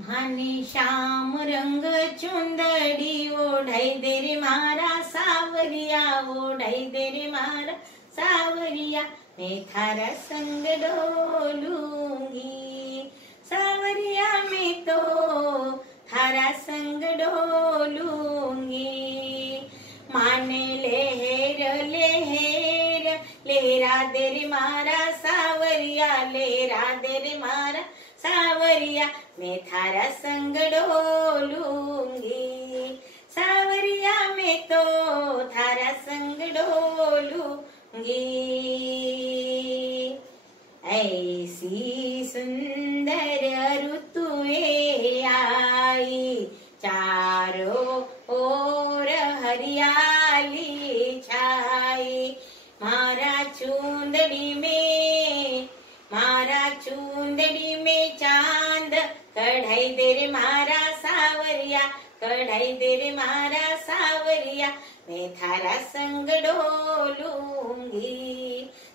माने श्याम रंग चुंदड़ी ओढ़ाई दे रे मारा सावरिया, ओढ़ाई दे रे मारा सावरिया, मैं थारा संग डोलूंगी सावरिया, मैं तो थारा संग डोलूंगी। माने लहर लहर लहरा दे रे मारा सावरिया, लहरा दे रे मारा सावरिया, मैं थारा संग डोलूंगी सावरिया, मैं तो थारा संग डोलूंगी। ऐसी सुंदर ऋतुएं आई, चारों ओर हरियाली छाई, मारा चुंदड़ी में चांद कढ़ाई दे रे मारा सावरिया, कढ़ाई दे रे मारा सावरिया, मैं थारा संग डोलूंगी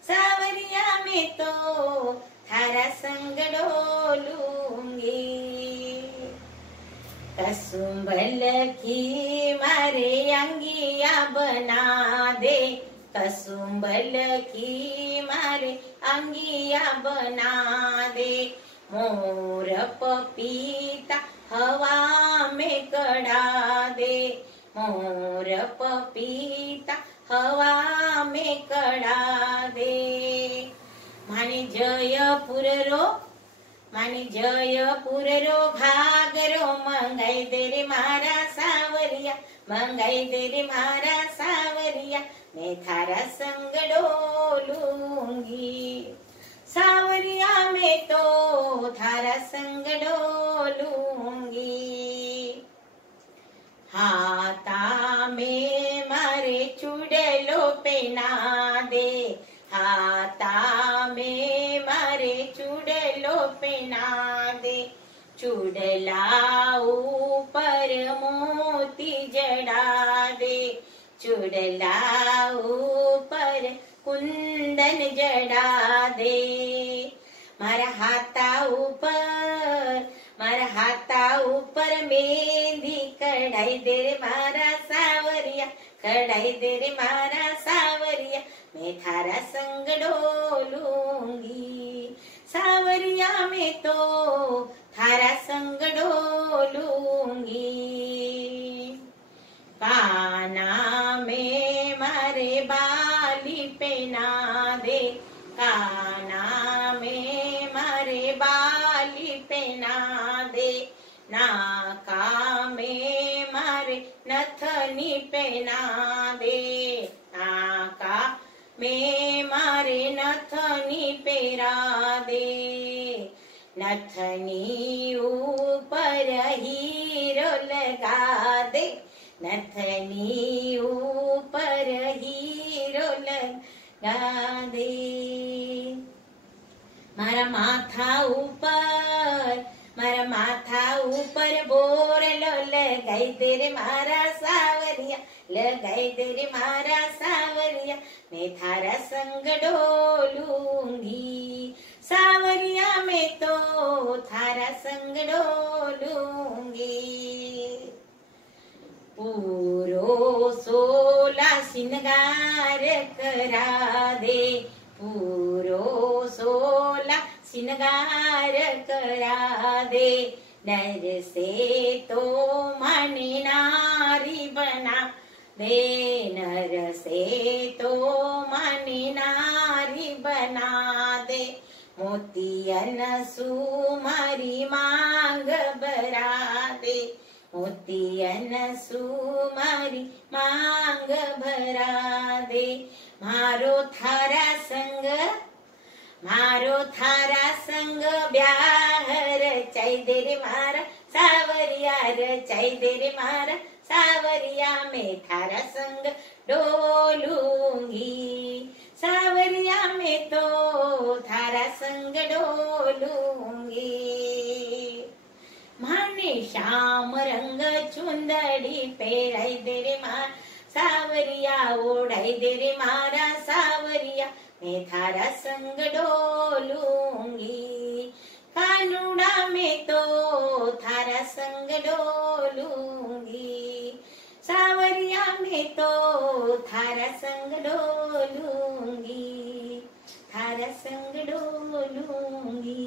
सावरिया, मैं तो थारा संग डोलूंगी। कसुम्बल की मारे अंगिया बना दे, कसुम्बल की मारे अंगिया बना दे, मोर पपीता हवा में कड़ा दे, मोर पपीता हवा में कड़ा दे। माने जयपुर रो घागरो मंगाई दे रे मारा सावरिया, मंगाई दे रे मारा सावरिया, मैं थारा संग डोलूंगी सावरिया, मैं तो थारा संग डोलूंगी। हाथा में मारे चुड़लो पहना दे, हाथा में मारे चुड़लो पहना दे, चुड़ला ऊपर मोती जड़ा दे, चुड़ला ऊपर कुंदन जड़ा दे, मारा हाथा ऊपर मेहंदी कढ़ाई दे रे मारा सावरिया, कढ़ाई दे रे मारा सावरिया, मैं थारा संग डोलूंगी सावरिया, मैं तो थारा संग डोलूंगी। काना में मारे बाली पहना दे, काना में मारे बाली पहना दे, नाका में मारे नथनी पहना दे, नाका में मारे नथनी पहरा दे, नथनी ऊपर हीरो लगा दे, नथनी ऊपर हीरो लगा दे, मारा माथा ऊपर बोरलो लगाई दे रे मारा सावरिया, लगाई दे रे मारा सावरिया, मैं थारा संग डोलूंगी सावरिया, मैं तो थारा संग डोलूंगी। पूरो सोला सिंगार करा दे, पूरो सोला सिंगार करा दे, नर से तो मन नारी बना दे, नर से तो मन नारी बना दे, मोतियन सुमारी मांग भरा दे, मोतियन सुमारी मांग भरा दे, मारो थारा संग ब्याह रचाई दे रे मारा सावरिया, रचाई दे रे मारा सावरिया, मैं थारा संग डोलूंगी सावरिया, मैं तो थारा संग डोलूंगी। माने श्याम रंग चुंदड़ी पहराई दे रे मारा सावरिया, ओढ़ाई दे रे मारा सावरिया, मैं थारा संग डोलूंगी कानूड़ा में तो थारा संग डोलूंगी, सावरिया मैं तो थारा संग डोलूंगी, थारा संग डोलूंगी।